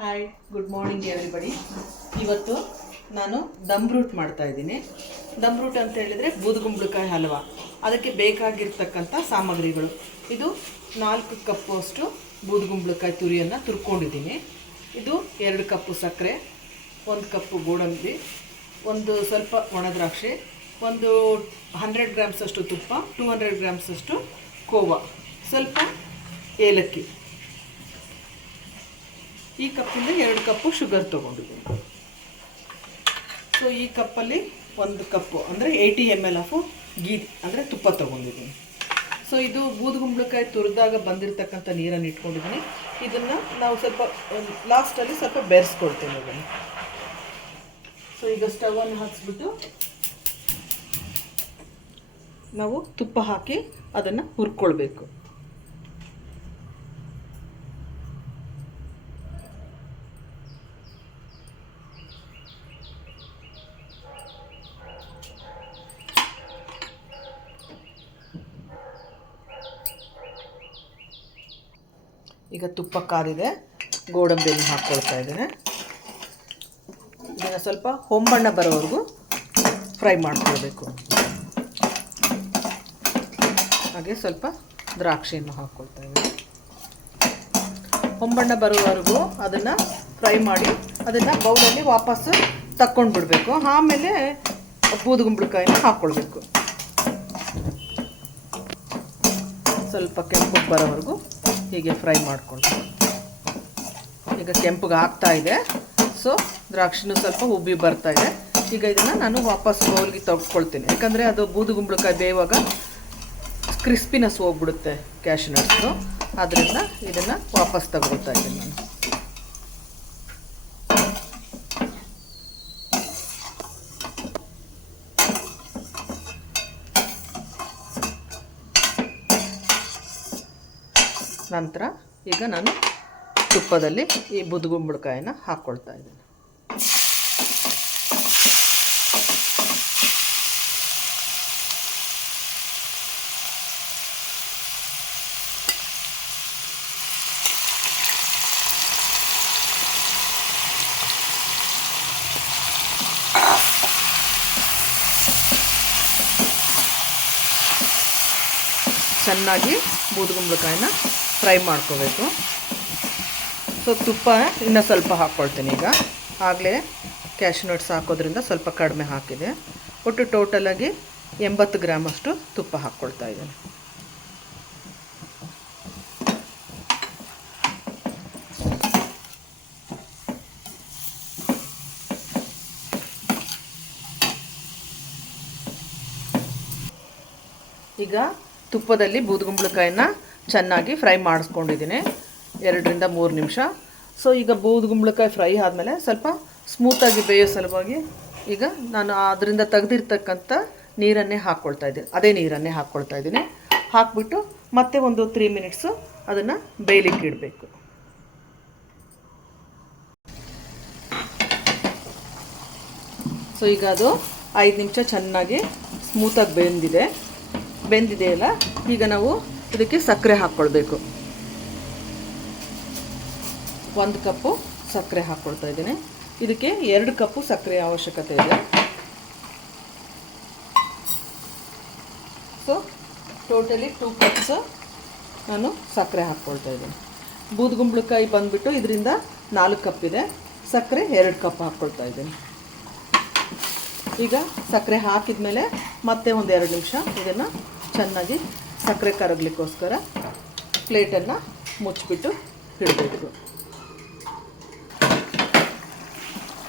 Hi good morning everybody ಇವತ್ತು ನಾನು ದಮ್ ಮಾಡ್ತಾ ಇದ್ದೀನಿ. ದಮ್ ರೂಟ್ ಅಂತ ಹೇಳಿದರೆ ಬೂದುಗುಂಬಳಕಾಯಿ ಹಲ್ವಾ. ಅದಕ್ಕೆ ಬೇಕಾಗಿರ್ತಕ್ಕಂಥ ಸಾಮಗ್ರಿಗಳು. ಇದು ನಾಲ್ಕು ಕಪ್ಪು ಅಷ್ಟು ಬೂದುಗುಂಬಳಕಾಯಿ ತುರಿಯನ್ನು ತುರ್ಕೊಂಡಿದ್ದೀನಿ. ಇದು ಎರಡು ಕಪ್ಪು ಸಕ್ಕರೆ, ಒಂದು ಕಪ್ಪು ಗೋಡಂಬಿ, ಒಂದು ಸ್ವಲ್ಪ ಒಣದ್ರಾಕ್ಷಿ ಒಂದು ಹಂಡ್ರೆಡ್ ಗ್ರಾಮ್ಸ್ ಅಷ್ಟು ತುಪ್ಪ, ಟೂ ಹಂಡ್ರೆಡ್ ಗ್ರಾಮ್ಸ್ ಅಷ್ಟು ಕೋವಾ. ಸ್ವಲ್ಪ ಏಲಕ್ಕಿ. ಈ ಕಪ್ಪಿಂದ ಎರಡು ಕಪ್ಪು ಶುಗರ್ ತೊಗೊಂಡಿದ್ದೀನಿ. ಸೊ ಈ ಕಪ್ಪಲ್ಲಿ ಒಂದು ಕಪ್ಪು, ಅಂದರೆ eighty M L of ghee ಅಂದರೆ ತುಪ್ಪ ತೊಗೊಂಡಿದ್ದೀನಿ. ಸೊ ಇದು ಬೂದುಗುಂಬಳಕಾಯಿ ತುರಿದಾಗ ಬಂದಿರತಕ್ಕಂಥ ನೀರನ್ನು ಇಟ್ಕೊಂಡಿದ್ದೀನಿ. ಇದನ್ನು ನಾವು ಸ್ವಲ್ಪ ಲಾಸ್ಟಲ್ಲಿ ಸ್ವಲ್ಪ ಬೆರೆಸ್ಕೊಳ್ತೀನಿ ಅದನ್ನು ಸೊ ಈಗ ಸ್ಟವನ್ನು ಹಾಕ್ಸ್ಬಿಟ್ಟು ನಾವು ತುಪ್ಪ ಹಾಕಿ ಅದನ್ನು ಹುರ್ಕೊಳ್ಬೇಕು. ಈಗ ತುಪ್ಪ ಕಾದಿದೆ ಗೋಡಂಬಿಯನ್ನು ಹಾಕ್ಕೊಳ್ತಾ ಇದ್ದೇನೆ. ಇದನ್ನು ಸ್ವಲ್ಪ ಹೊಂಬಣ್ಣ ಬರೋವರೆಗೂ ಫ್ರೈ ಮಾಡ್ಕೊಳ್ಬೇಕು. ಹಾಗೆ ಸ್ವಲ್ಪ ದ್ರಾಕ್ಷಿಯನ್ನು ಹಾಕ್ಕೊಳ್ತಾ ಇದ್ದೀನಿ. ಹೊಂಬಣ್ಣ ಬರೋವರೆಗೂ ಅದನ್ನು ಫ್ರೈ ಮಾಡಿ ಅದನ್ನು ಬೌಲಲ್ಲಿ ವಾಪಸ್ಸು ತಕ್ಕೊಂಡು ಬಿಡಬೇಕು ಆಮೇಲೆ ಬೂದುಗುಂಬಳಕಾಯಿನ ಹಾಕ್ಕೊಳ್ಬೇಕು ಸ್ವಲ್ಪ ಕೆಂಪು ಬರೋವರೆಗೂ ಹೀಗೆ ಫ್ರೈ ಮಾಡಿಕೊಂಡು ಈಗ ಕೆಂಪಗೆ ಆಗ್ತಾ ಇದೆ. ಸೊ ದ್ರಾಕ್ಷಿನೂ ಸ್ವಲ್ಪ ಉಬ್ಬಿ ಬರ್ತಾ ಇದೆ. ಈಗ ಇದನ್ನು ನಾನು ವಾಪಸ್ ಬೌಲ್ಗೆ ತೊಗೊಳ್ತೀನಿ ಯಾಕಂದರೆ ಅದು ಬೂದುಗುಂಬಳಕಾಯಿ ಬೇಯುವಾಗ ಕ್ರಿಸ್ಪಿನೆಸ್ ಹೋಗ್ಬಿಡುತ್ತೆ ಕ್ಯಾಶ್ ನಟ್ಸು ಆದ್ದರಿಂದ ಇದನ್ನು ವಾಪಸ್ ತಗೊಳ್ತಾ ಇದ್ದೀನಿ ನಾನು. ನಂತರ ಈಗ ನಾನು ತುಪ್ಪದಲ್ಲಿ ಈ ಬುದ್ಗುಂಬಳಕಾಯಿನ ಹಾಕ್ಕೊಳ್ತಾ ಇದ್ದೀನಿ. ಚೆನ್ನಾಗಿ ಬೂದುಗುಂಬಳಕಾಯಿನ ಫ್ರೈ ಮಾಡ್ಕೋಬೇಕು. ಸೊ ತುಪ್ಪ ಇನ್ನೂ ಸ್ವಲ್ಪ ಹಾಕ್ಕೊಳ್ತೀನಿ ಈಗ. ಆಗಲೇ ಕ್ಯಾಶ್ ನಟ್ಸ್ ಹಾಕೋದ್ರಿಂದ ಸ್ವಲ್ಪ ಕಡಿಮೆ ಹಾಕಿದೆ. ಒಟ್ಟು ಟೋಟಲಾಗಿ ಎಂಬತ್ತು ಗ್ರಾಮ್ ಅಷ್ಟು ತುಪ್ಪ ಹಾಕ್ಕೊಳ್ತಾ ಇದ್ದೇನೆ. ಈಗ ತುಪ್ಪದಲ್ಲಿ ಬೂದುಗುಂಬಳಕಾಯಿನ ಚೆನ್ನಾಗಿ ಫ್ರೈ ಮಾಡಿಸ್ಕೊಂಡಿದ್ದೀನಿ. ಎರಡರಿಂದ ಮೂರು ನಿಮಿಷ. ಸೊ ಈಗ ಬೂದುಗುಂಬಳಕಾಯಿ ಫ್ರೈ ಆದಮೇಲೆ ಸ್ವಲ್ಪ ಸ್ಮೂತಾಗಿ ಬೇಯೋ ಸಲುವಾಗಿ ಈಗ ನಾನು ಅದರಿಂದ ತೆಗೆದಿರ್ತಕ್ಕಂಥ ನೀರನ್ನೇ ಹಾಕ್ಕೊಳ್ತಾ ಇದ್ದೀನಿ ಅದೇ ನೀರನ್ನೇ ಹಾಕ್ಕೊಳ್ತಾ ಇದ್ದೀನಿ. ಹಾಕ್ಬಿಟ್ಟು ಮತ್ತೆ ಒಂದು ತ್ರೀ ಮಿನಿಟ್ಸು ಅದನ್ನು ಬೇಯಲಿಕ್ಕೆ ಇಡಬೇಕು. ಸೊ ಈಗ ಅದು ಐದು ನಿಮಿಷ ಚೆನ್ನಾಗಿ ಸ್ಮೂತಾಗಿ ಬೆಂದಿದೆ. ಬೆಂದಿದೆಯಲ್ಲ, ಈಗ ನಾವು ಇದಕ್ಕೆ ಸಕ್ಕರೆ ಹಾಕ್ಕೊಳ್ಬೇಕು. ಒಂದು ಕಪ್ಪು ಸಕ್ಕರೆ ಹಾಕ್ಕೊಳ್ತಾ ಇದ್ದೀನಿ. ಇದಕ್ಕೆ ಎರಡು ಕಪ್ಪು ಸಕ್ಕರೆ ಅವಶ್ಯಕತೆ ಇದೆ. ಸೊ ಟೋಟಲಿ ಟೂ ಕಪ್ಸ್ ನಾನು ಸಕ್ಕರೆ ಹಾಕ್ಕೊಳ್ತಾ ಇದ್ದೀನಿ. ಬೂದುಗುಂಬಳಕಾಯಿ ಬಂದುಬಿಟ್ಟು ಇದರಿಂದ ನಾಲ್ಕು ಕಪ್ ಇದೆ. ಸಕ್ಕರೆ ಎರಡು ಕಪ್ ಹಾಕ್ಕೊಳ್ತಾ ಇದ್ದೀನಿ. ಈಗ ಸಕ್ಕರೆ ಹಾಕಿದ ಮೇಲೆ ಮತ್ತೆ ಒಂದು ಎರಡು ನಿಮಿಷ ಇದನ್ನು ಚೆನ್ನಾಗಿ ಸಕ್ಕರೆ ಕರಗಲಿಕ್ಕೋಸ್ಕರ ಪ್ಲೇಟನ್ನು ಮುಚ್ಚಿಬಿಟ್ಟು ಇಡಬೇಕು.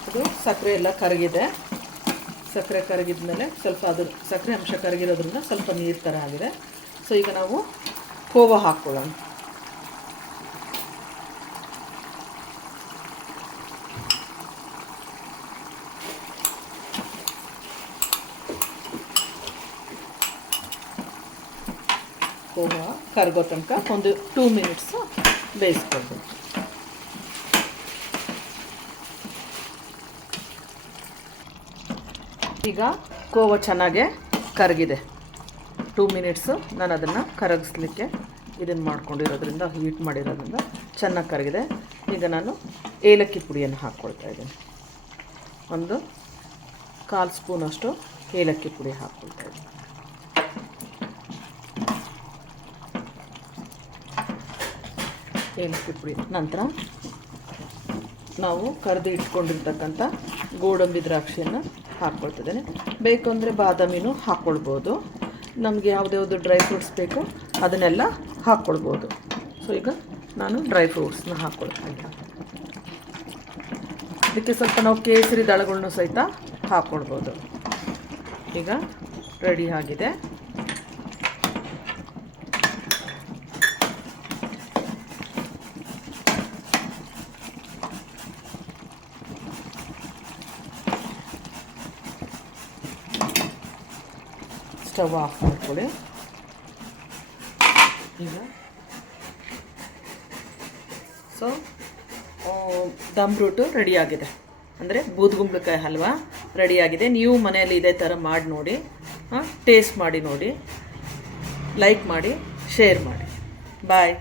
ಅದು ಸಕ್ಕರೆ ಎಲ್ಲ ಕರಗಿದೆ. ಸಕ್ಕರೆ ಕರಗಿದ ಮೇಲೆ ಸ್ವಲ್ಪ ಅದ್ರ ಸಕ್ಕರೆ ಅಂಶ ಕರಗಿರೋದ್ರಿಂದ ಸ್ವಲ್ಪ ನೀರು ಥರ ಆಗಿದೆ. ಸೊ ಈಗ ನಾವು ಕೋವ ಹಾಕ್ಕೊಳ್ಳೋಣ. ಕೋವಾ ಕರಗೋ ತನಕ ಒಂದು ಟೂ ಮಿನಿಟ್ಸು ಬೇಯಿಸ್ಕೊಳ್ಬೇಕು. ಈಗ ಕೋವ ಚೆನ್ನಾಗೆ ಕರಗಿದೆ. ಟೂ ಮಿನಿಟ್ಸು ನಾನು ಅದನ್ನು ಕರಗಿಸ್ಲಿಕ್ಕೆ ಇದನ್ನು ಮಾಡ್ಕೊಂಡಿರೋದ್ರಿಂದ ಹೀಟ್ ಮಾಡಿರೋದ್ರಿಂದ ಚೆನ್ನಾಗಿ ಕರಗಿದೆ. ಈಗ ನಾನು ಏಲಕ್ಕಿ ಪುಡಿಯನ್ನು ಹಾಕ್ಕೊಳ್ತಾ ಇದ್ದೀನಿ. ಒಂದು ಕಾಲು ಸ್ಪೂನಷ್ಟು ಏಲಕ್ಕಿ ಪುಡಿ ಹಾಕ್ಕೊಳ್ತಾ ಇದ್ದೀನಿ. ಪುಡಿ? ನಂತರ ನಾವು ಕರೆದು ಇಟ್ಕೊಂಡಿರ್ತಕ್ಕಂಥ ಗೋಡಂಬಿ ದ್ರಾಕ್ಷಿಯನ್ನು ಹಾಕ್ಕೊಳ್ತಿದ್ದೇನೆ ಬೇಕು ಅಂದರೆ ಬಾದಾಮಿನೂ ಹಾಕ್ಕೊಳ್ಬೋದು ನಮಗೆ ಯಾವುದ್ಯಾವುದು ಡ್ರೈ ಫ್ರೂಟ್ಸ್ ಬೇಕೋ ಅದನ್ನೆಲ್ಲ ಹಾಕ್ಕೊಳ್ಬೋದು ಸೊ ಈಗ ನಾನು ಡ್ರೈ ಫ್ರೂಟ್ಸ್ನ ಹಾಕ್ಕೊಳ್ತೀನಿ ಇದಕ್ಕೆ ಸ್ವಲ್ಪ ನಾವು ಕೇಸರಿ ದಳಗಳನ್ನೂ ಸಹಿತ ಹಾಕ್ಕೊಳ್ಬೋದು ಈಗ ರೆಡಿ ಆಗಿದೆ. ಸ್ಟವ್ ಆಫ್ ಮಾಡ್ಕೊಳ್ಳಿ. ಈಗ. ಸೊ ದಮ್ ರೂಟು ರೆಡಿಯಾಗಿದೆ ಅಂದರೆ ಬೂದ್ಗುಂಬಳಕಾಯಿ ಹಲ್ವಾ ರೆಡಿಯಾಗಿದೆ ನೀವು ಮನೆಯಲ್ಲಿ ಇದೇ ಥರ ಮಾಡಿ ನೋಡಿ ಟೇಸ್ಟ್ ಮಾಡಿ ನೋಡಿ ಲೈಕ್ ಮಾಡಿ ಶೇರ್ ಮಾಡಿ. ಬಾಯ್